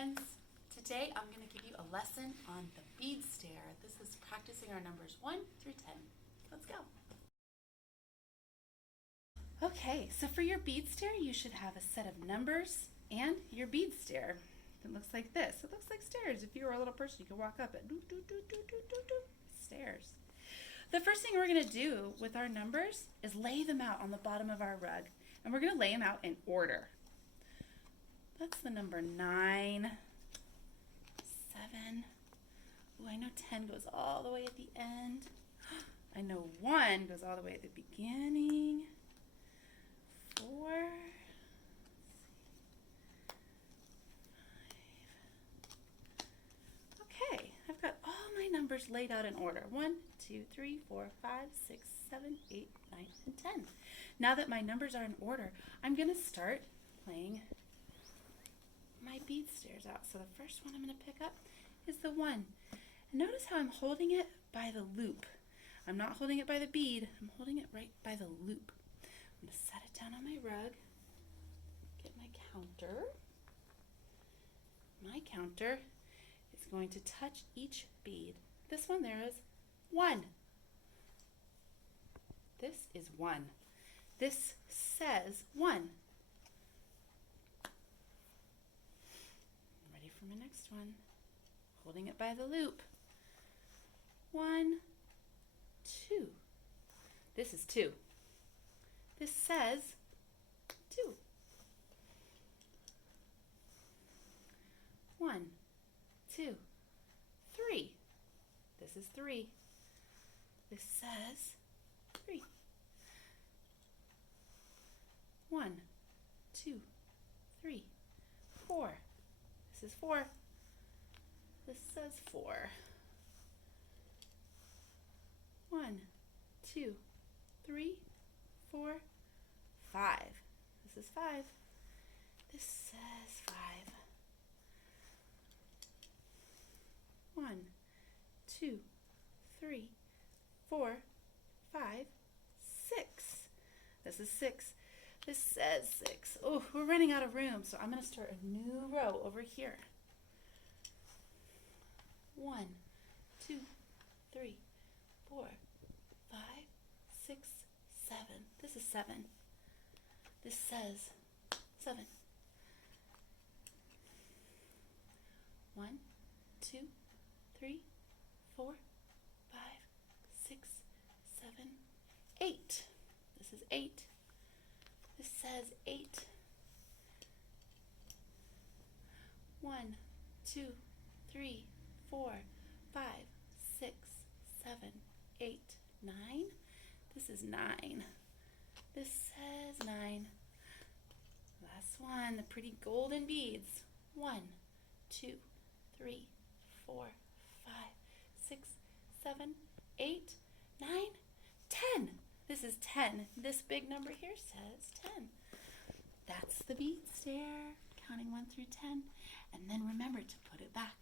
friends. Today I'm going to give you a lesson on the bead stair. This is practicing our numbers 1 through 10. Let's go. Okay, so for your bead stair you should have a set of numbers and your bead stair. It looks like this. It looks like stairs. If you were a little person, you could walk up it. Stairs. The first thing we're going to do with our numbers is lay them out on the bottom of our rug. And we're going to lay them out in order. That's the number 9, 7. Ooh, I know 10 goes all the way at the end. I know 1 goes all the way at the beginning. 4. Okay, I've got all my numbers laid out in order. 1, 2, 3, 4, 5, 6, 7, 8, 9, and 10. Now that my numbers are in order, I'm going to start playing my bead stairs out. So the first one I'm going to pick up is the 1. And notice how I'm holding it by the loop. I'm not holding it by the bead. I'm holding it right by the loop. I'm going to set it down on my rug. Get my counter. My counter is going to touch each bead. This one there is 1. This is 1. This says 1. Ready for my next one. Holding it by the loop. 1, 2. This is 2. This says 2. 1, 2, 3. This is 3. This says 3. 1, 2, 3, 4. This is 4. This says 4. 1, 2, 3, 4, 5. This is 5. This says 5. 1, 2, 3, 4, 5, 6. This is 6. This says 6. Oh, we're running out of room, so I'm going to start a new row over here. 1, 2, 3, 4, 5, 6, 7. This is 7. This says 7. 1, 2, 3, 4, 5, 6, 7, 8. This is 8. This says 8. 1, 2, 3, 4, 5, 6, 7, 8, 9. This is 9. This says 9. Last one, the pretty golden beads. 1, 2, 3, 4, 5, 6, 7, 8, 9, 10. This is 10. This big number here says 10. That's the bead stair, counting 1 through 10. And then remember to put it back.